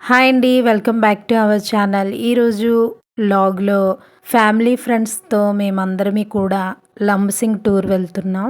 Hi అండి welcome back to our channel. ఈరోజు లాగ్లో ఫ్యామిలీ ఫ్రెండ్స్తో మేమందరమీ కూడా లంబసింగ్ టూర్ వెళ్తున్నాం.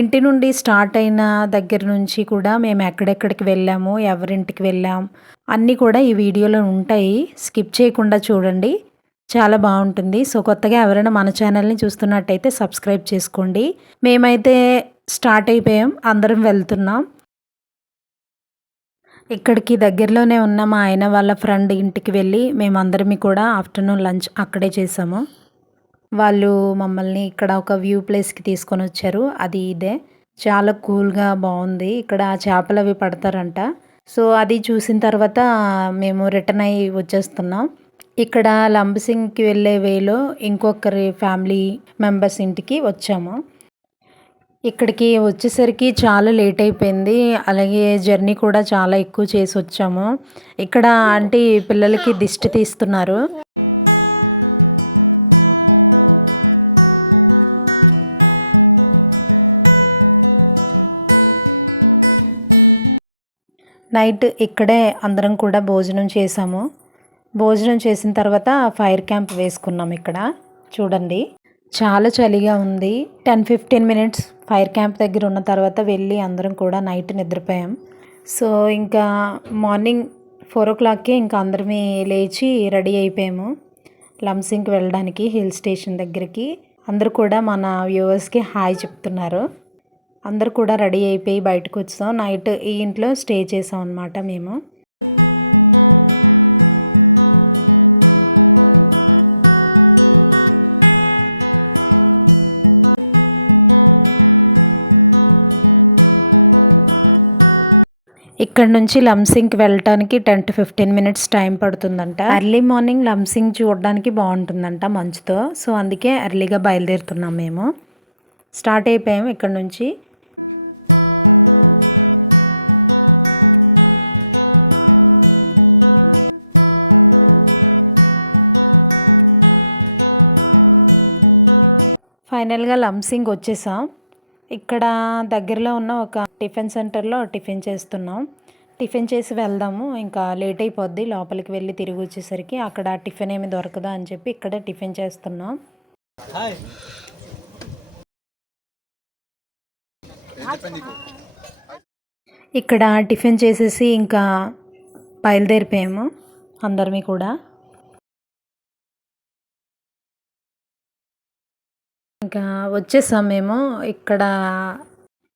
ఇంటి నుండి స్టార్ట్ అయిన దగ్గర నుంచి కూడా మేము ఎక్కడెక్కడికి వెళ్ళాము ఎవరింటికి వెళ్ళాం అన్నీ కూడా ఈ వీడియోలో ఉంటాయి. స్కిప్ చేయకుండా చూడండి. చాలా బాగుంటుంది. సో కొత్తగా ఎవరైనా మన ఛానల్ని చూస్తున్నట్టయితే సబ్స్క్రైబ్ చేసుకోండి. మేమైతే స్టార్ట్ అయిపోయాం అందరం వెళ్తున్నాం. ఇక్కడికి దగ్గరలోనే ఉన్న మా ఆయన వాళ్ళ ఫ్రెండ్ ఇంటికి వెళ్ళి మేమందరమీ కూడా ఆఫ్టర్నూన్ లంచ్ అక్కడే చేసాము. వాళ్ళు మమ్మల్ని ఇక్కడ ఒక వ్యూ ప్లేస్కి తీసుకొని వచ్చారు. అది ఇదే. చాలా కూల్గా బాగుంది ఇక్కడ చేపలు అవి పడతారంట. సో అది చూసిన తర్వాత మేము రిటర్న్ అయ్యి వచ్చేస్తున్నాం. ఇక్కడ లంబసింగ్కి వెళ్ళే వేలో ఇంకొకరి ఫ్యామిలీ మెంబర్స్ ఇంటికి వచ్చాము. ఇక్కడికి వచ్చేసరికి చాలా లేట్ అయిపోయింది. అలాగే జర్నీ కూడా చాలా ఎక్కువ చేసి వచ్చాము. ఇక్కడ ఆంటీ పిల్లలకి దిష్టి తీస్తున్నారు. నైట్ ఇక్కడే అందరం కూడా భోజనం చేసాము. భోజనం చేసిన తర్వాత ఫైర్ క్యాంప్ వేసుకున్నాం ఇక్కడ. చూడండి. చాలా చలిగా ఉంది. Ten fifteen minutes fire camp దగ్గర ఉన్న తర్వాత వెళ్ళి అందరం కూడా నైట్ నిద్రపోయాం. సో ఇంకా మార్నింగ్ ఫోర్ ఓ క్లాక్కి ఇంకా అందరమే లేచి రెడీ అయిపోయాము. లంసింగ్కి వెళ్ళడానికి హిల్ స్టేషన్ దగ్గరికి. అందరూ కూడా మన వ్యూవర్స్కి హాయ్ చెప్తున్నారు. అందరు కూడా రెడీ అయిపోయి బయటకు వచ్చాం. నైట్ ఈ ఇంట్లో స్టే చేసాం అనమాట మేము. ఇక్కడ నుంచి లంసింగ్కి వెళ్ళటానికి ten to fifteen minutes time పడుతుందంట. ఎర్లీ మార్నింగ్ లంసింగ్ చూడడానికి బాగుంటుందంట మంచుతో. సో అందుకే ఎర్లీగా బయలుదేరుతున్నాం మేము. స్టార్ట్ అయిపోయాము ఇక్కడ నుంచి. ఫైనల్గా లంసింగ్ వచ్చేసాం. ఇక్కడ దగ్గరలో ఉన్న ఒక టిఫిన్ సెంటర్లో టిఫిన్ చేస్తున్నాం. టిఫిన్ చేసి వెళ్దాము ఇంకా లేట్ అయిపోద్ది లోపలికి వెళ్ళి తిరిగి వచ్చేసరికి అక్కడ టిఫిన్ ఏమి దొరకదా అని చెప్పి ఇక్కడ టిఫిన్ చేస్తున్నాం. ఇక్కడ టిఫిన్ చేసేసి ఇంకా బయలుదేరిపోయాము అందరిమీ కూడా. ఇంకా వచ్చేసాం మేము ఇక్కడ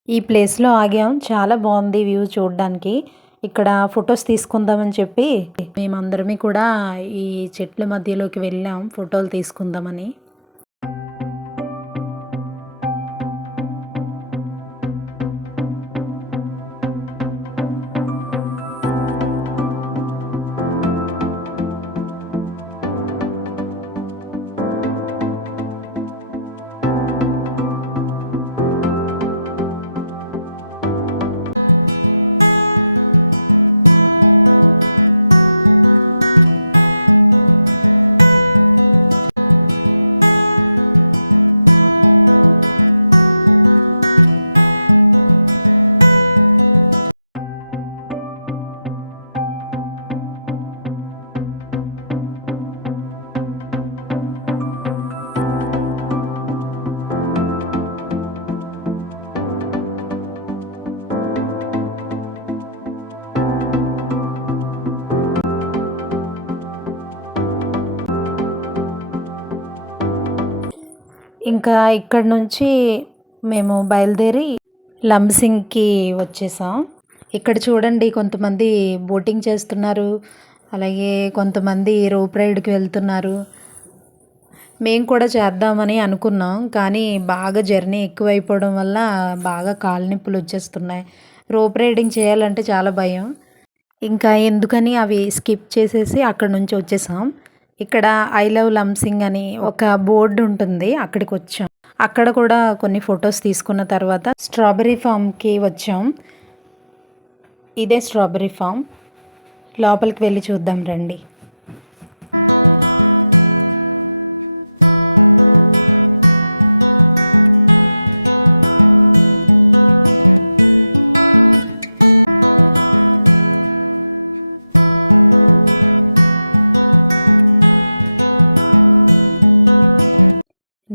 ఈ ప్లేస్లో ఆగాం. చాలా బాగుంది వ్యూ చూడడానికి. ఇక్కడ ఫొటోస్ తీసుకుందామని చెప్పి మేమందరమీ కూడా ఈ చెట్ల మధ్యలోకి వెళ్ళాం ఫోటోలు తీసుకుందామని. ఇంకా ఇక్కడ నుంచి మేము బయలుదేరి లంబసింగ్కి వచ్చేసాం. ఇక్కడ చూడండి కొంతమంది బోటింగ్ చేస్తున్నారు. అలాగే కొంతమంది రోప్ రైడ్కి వెళ్తున్నారు. మేము కూడా చేద్దామని అనుకున్నాం. కానీ బాగా జర్నీ ఎక్కువైపోవడం వల్ల బాగా కాలు నొప్పులు వచ్చేస్తున్నాయి. రోప్ రైడింగ్ చేయాలంటే చాలా భయం. ఇంకా ఎందుకని అవి స్కిప్ చేసేసి అక్కడ నుంచి వచ్చేసాం. ఇక్కడ ఐ లవ్ లంసింగ్ అని ఒక బోర్డు ఉంటుంది అక్కడికి వచ్చాం. అక్కడ కూడా కొన్ని ఫొటోస్ తీసుకున్న తర్వాత స్ట్రాబెర్రీ ఫామ్కి వచ్చాం. ఇదే స్ట్రాబెర్రీ ఫామ్. లోపలికి వెళ్ళి చూద్దాం రండి.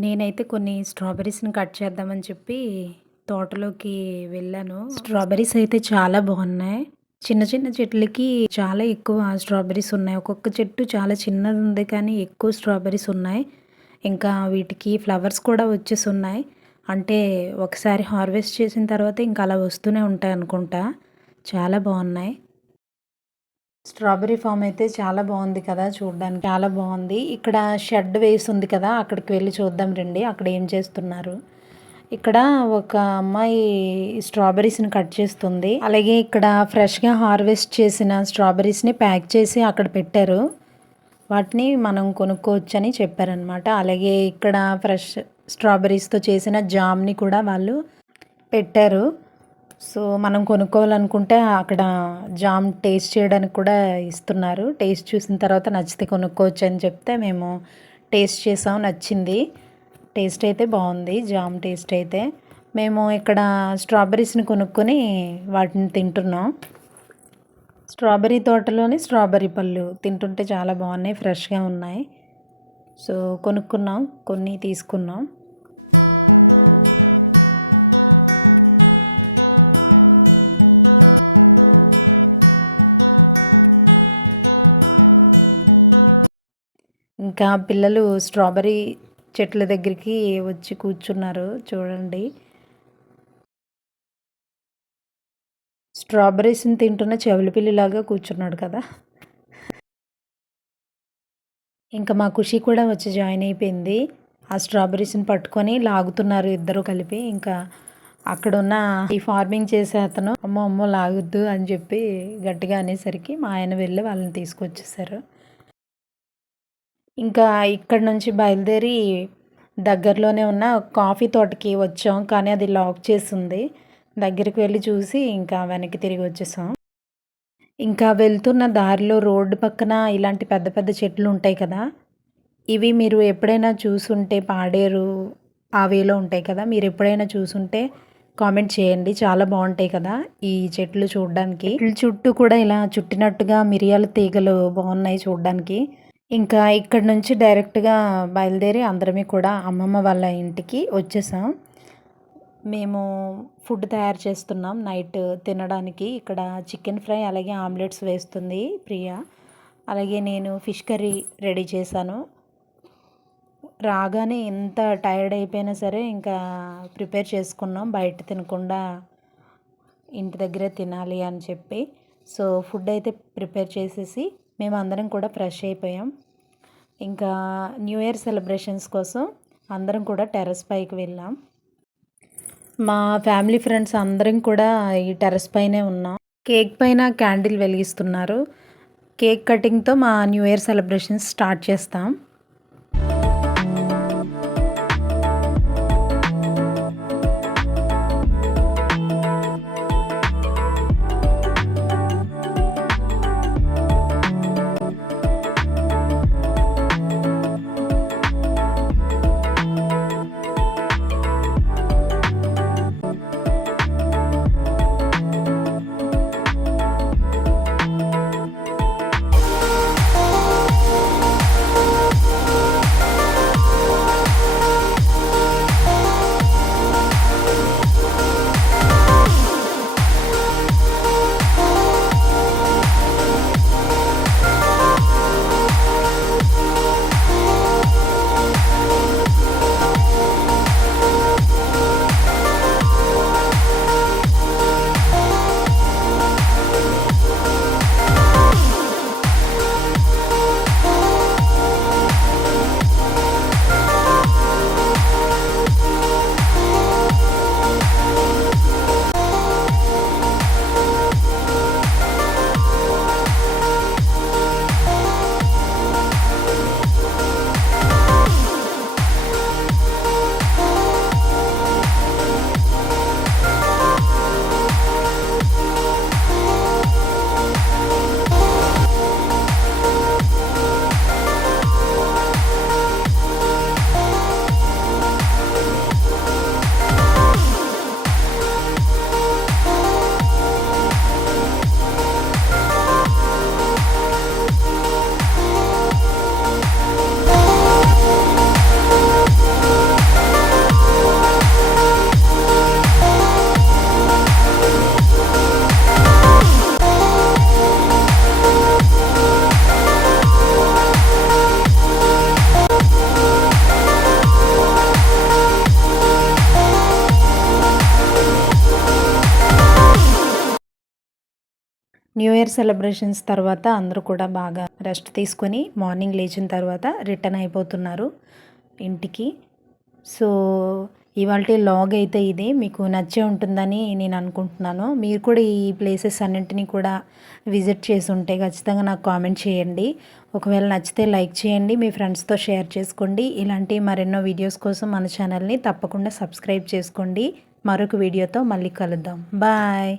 నేనైతే కొన్ని స్ట్రాబెర్రీస్‌ని కట్ చేద్దామని చెప్పి తోటలోకి వెళ్ళాను. స్ట్రాబెర్రీస్ అయితే చాలా బాగున్నాయి. చిన్న చిన్న చెట్లకి చాలా ఎక్కువ స్ట్రాబెర్రీస్ ఉన్నాయి. ఒక్కొక్క చెట్టు చాలా చిన్నది ఉంది కానీ ఎక్కువ స్ట్రాబెర్రీస్ ఉన్నాయి. ఇంకా వీటికి ఫ్లవర్స్ కూడా వచ్చేసి ఉన్నాయి. అంటే ఒకసారి హార్వెస్ట్ చేసిన తర్వాత ఇంకా అలా వస్తూనే ఉంటాయి అనుకుంటా. చాలా బాగున్నాయి. స్ట్రాబెర్రీ ఫామ్ అయితే చాలా బాగుంది కదా చూడడానికి. చాలా బాగుంది. ఇక్కడ షెడ్ వేసి ఉంది కదా అక్కడికి వెళ్ళి చూద్దాం రండి. అక్కడ ఏం చేస్తున్నారు. ఇక్కడ ఒక అమ్మాయి స్ట్రాబెర్రీస్‌ని కట్ చేస్తుంది. అలాగే ఇక్కడ ఫ్రెష్‌గా హార్వెస్ట్ చేసిన స్ట్రాబెర్రీస్‌ని ప్యాక్ చేసి అక్కడ పెట్టారు. వాటిని మనం కొనుక్కోవచ్చని చెప్పారనమాట. అలాగే ఇక్కడ ఫ్రెష్ స్ట్రాబెర్రీస్‌తో చేసిన జామ్‌ని కూడా వాళ్ళు పెట్టారు. సో, మనం కొనుక్కోవాలనుకుంటే అక్కడ జామ్ టేస్ట్ చేయడానికి కూడా ఇస్తున్నారు. టేస్ట్ చూసిన తర్వాత నచ్చితే కొనుక్కోవచ్చు అని చెప్తే మేము టేస్ట్ చేసాం. నచ్చింది. టేస్ట్ అయితే బాగుంది. జామ్ టేస్ట్ అయితే. మేము ఇక్కడ స్ట్రాబెర్రీస్‌ని కొనుక్కొని వాటిని తింటున్నాం. స్ట్రాబెర్రీ తోటలోని స్ట్రాబెర్రీ పళ్ళు తింటుంటే చాలా బాగున్నాయి. ఫ్రెష్‌గా ఉన్నాయి. సో, కొనుక్కున్నాం. కొన్ని తీసుకున్నాం. ఇంకా పిల్లలు స్ట్రాబెర్రీ చెట్ల దగ్గరికి వచ్చి కూర్చున్నారు చూడండి. స్ట్రాబెర్రీస్‌ని తింటున్న చెవులపిల్లిలాగా కూర్చున్నాడు కదా! ఇంకా మా ఖుషి కూడా వచ్చి జాయిన్ అయిపోయింది. ఆ స్ట్రాబెర్రీస్‌ని పట్టుకొని లాగుతున్నారు ఇద్దరు కలిపి. ఇంకా అక్కడున్న ఈ ఫార్మింగ్ చేసే అతను అమ్మో! అమ్మో! లాగొద్దు అని చెప్పి గట్టిగా అనేసరికి మా ఆయన వెళ్ళి వాళ్ళని తీసుకొచ్చేసారు. ఇంకా ఇక్కడ నుంచి బయలుదేరి దగ్గరలోనే ఉన్న కాఫీ తోటకి వచ్చాం. కానీ అది లాక్ చేసింది దగ్గరికి వెళ్ళి చూసి ఇంకా వెనక్కి తిరిగి వచ్చేసాం. ఇంకా వెళ్తున్న దారిలో రోడ్డు పక్కన ఇలాంటి పెద్ద పెద్ద చెట్లు ఉంటాయి కదా! ఇవి మీరు ఎప్పుడైనా చూసుంటే పాడేరు ఆ వేలో ఉంటాయి కదా! మీరు ఎప్పుడైనా చూసుంటే కామెంట్ చేయండి. చాలా బాగుంటాయి కదా! ఈ చెట్లు చూడడానికి చుట్టూ కూడా ఇలా చుట్టినట్టుగా మిరియాల తీగలు బాగున్నాయి చూడడానికి ఇంకా ఇక్కడ నుంచి డైరెక్ట్‌గా బయలుదేరి అందరమీ కూడా అమ్మమ్మ వాళ్ళ ఇంటికి వచ్చేసాం. మేము ఫుడ్ తయారు చేస్తున్నాం నైట్ తినడానికి. ఇక్కడ చికెన్ ఫ్రై అలాగే ఆమ్లెట్స్ వేస్తుంది ప్రియ. అలాగే నేను ఫిష్ కర్రీ రెడీ చేశాను. రాగానే ఎంత టైర్డ్ అయిపోయినా సరే ఇంకా ప్రిపేర్ చేసుకున్నాం. బయట తినకుండా ఇంటి దగ్గరే తినాలి అని చెప్పి. సో, ఫుడ్ అయితే ప్రిపేర్ చేసేసి మేమందరం కూడా ఫ్రెష్ అయిపోయాం. ఇంకా న్యూ ఇయర్ సెలబ్రేషన్స్ కోసం అందరం కూడా టెర్రస్ పైకి వెళ్ళాం. మా ఫ్యామిలీ ఫ్రెండ్స్ అందరం కూడా ఈ టెర్రస్ పైనే ఉన్నాం. కేక్ పైన క్యాండిల్ వెలిగిస్తున్నారు. కేక్ కటింగ్‌తో మా న్యూ ఇయర్ సెలబ్రేషన్స్ స్టార్ట్ చేస్తాం. న్యూ ఇయర్ సెలబ్రేషన్స్ తర్వాత అందరూ కూడా బాగా రెస్ట్ తీసుకొని మార్నింగ్ లేచిన తర్వాత రిటర్న్ అయిపోతున్నారు ఇంటికి. సో ఇవాళ లాగ్ అయితే ఇది. మీకు నచ్చే ఉంటుందని నేను అనుకుంటున్నాను. మీరు కూడా ఈ ప్లేసెస్ అన్నింటినీ కూడా విజిట్ చేసి ఉంటే ఖచ్చితంగా నాకు కామెంట్ చేయండి. ఒకవేళ నచ్చితే లైక్ చేయండి మీ ఫ్రెండ్స్తో షేర్ చేసుకోండి. ఇలాంటి మరెన్నో వీడియోస్ కోసం మన ఛానల్ని తప్పకుండా సబ్స్క్రైబ్ చేసుకోండి. మరొక వీడియోతో మళ్ళీ కలుద్దాం. బాయ్!